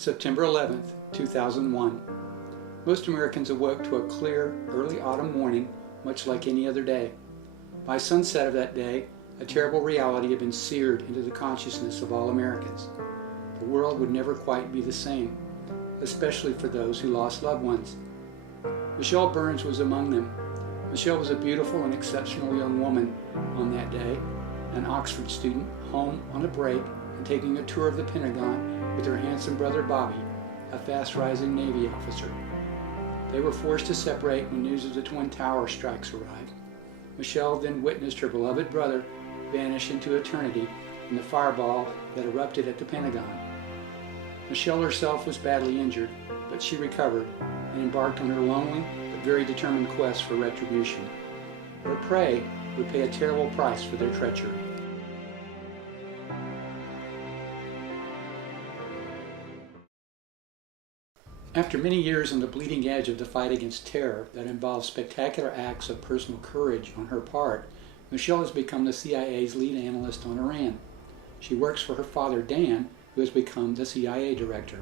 September 11th, 2001. Most Americans awoke to a clear, early autumn morning, much like any other day. By sunset of that day, a terrible reality had been seared into the consciousness of all Americans. The world would never quite be the same, especially for those who lost loved ones. Michelle Burns was among them. Michelle was a beautiful and exceptional young woman on that day, an Oxford student, home on a break and taking a tour of the Pentagon with her handsome brother Bobby, a fast-rising Navy officer. They were forced to separate when news of the Twin Tower strikes arrived. Michelle then witnessed her beloved brother vanish into eternity in the fireball that erupted at the Pentagon. Michelle herself was badly injured, but she recovered and embarked on her lonely but very determined quest for retribution. Her prey would pay a terrible price for their treachery. After many years on the bleeding edge of the fight against terror that involves spectacular acts of personal courage on her part, Michelle has become the CIA's lead analyst on Iran. She works for her father Dan, who has become the CIA director.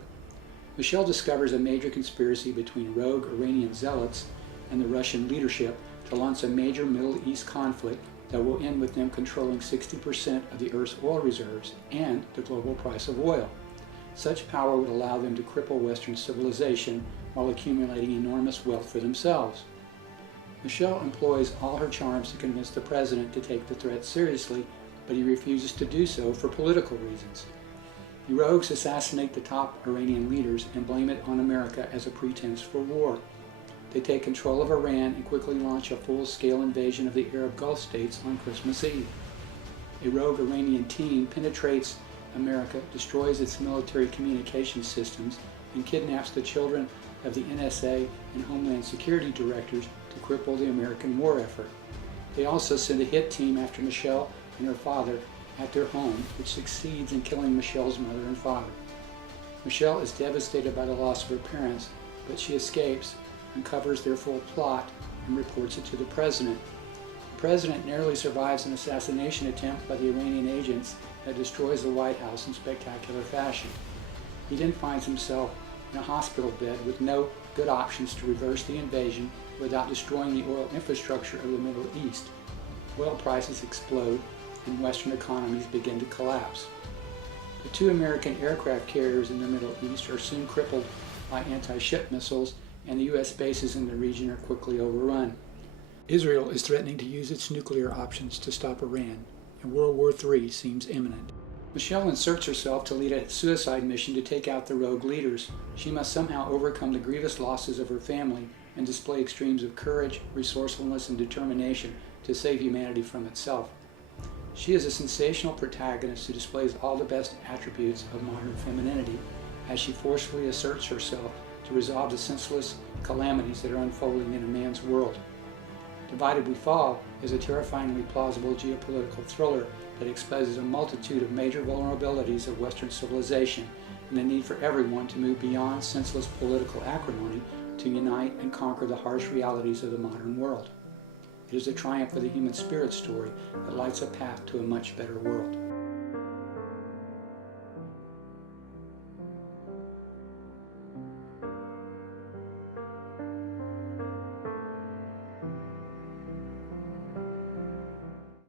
Michelle discovers a major conspiracy between rogue Iranian zealots and the Russian leadership to launch a major Middle East conflict that will end with them controlling 60% of the Earth's oil reserves and the global price of oil. Such power would allow them to cripple Western civilization while accumulating enormous wealth for themselves. Michelle employs all her charms to convince the president to take the threat seriously, but he refuses to do so for political reasons. The rogues assassinate the top Iranian leaders and blame it on America as a pretense for war. They take control of Iran and quickly launch a full-scale invasion of the Arab Gulf states on Christmas Eve. A rogue Iranian team penetrates America, destroys its military communication systems, and kidnaps the children of the NSA and Homeland Security directors to cripple the American war effort. They also send a hit team after Michelle and her father at their home, which succeeds in killing Michelle's mother and father. Michelle is devastated by the loss of her parents, but she escapes, uncovers their full plot, and reports it to the president. The president narrowly survives an assassination attempt by the Iranian agents that destroys the White House in spectacular fashion. He then finds himself in a hospital bed with no good options to reverse the invasion without destroying the oil infrastructure of the Middle East. Oil prices explode and Western economies begin to collapse. The two American aircraft carriers in the Middle East are soon crippled by anti-ship missiles, and the U.S. bases in the region are quickly overrun. Israel is threatening to use its nuclear options to stop Iran, and World War III seems imminent. Michelle inserts herself to lead a suicide mission to take out the rogue leaders. She must somehow overcome the grievous losses of her family and display extremes of courage, resourcefulness, and determination to save humanity from itself. She is a sensational protagonist who displays all the best attributes of modern femininity as she forcefully asserts herself to resolve the senseless calamities that are unfolding in a man's world. Divided We Fall is a terrifyingly plausible geopolitical thriller that exposes a multitude of major vulnerabilities of Western civilization and the need for everyone to move beyond senseless political acrimony to unite and conquer the harsh realities of the modern world. It is a triumph of the human spirit story that lights a path to a much better world.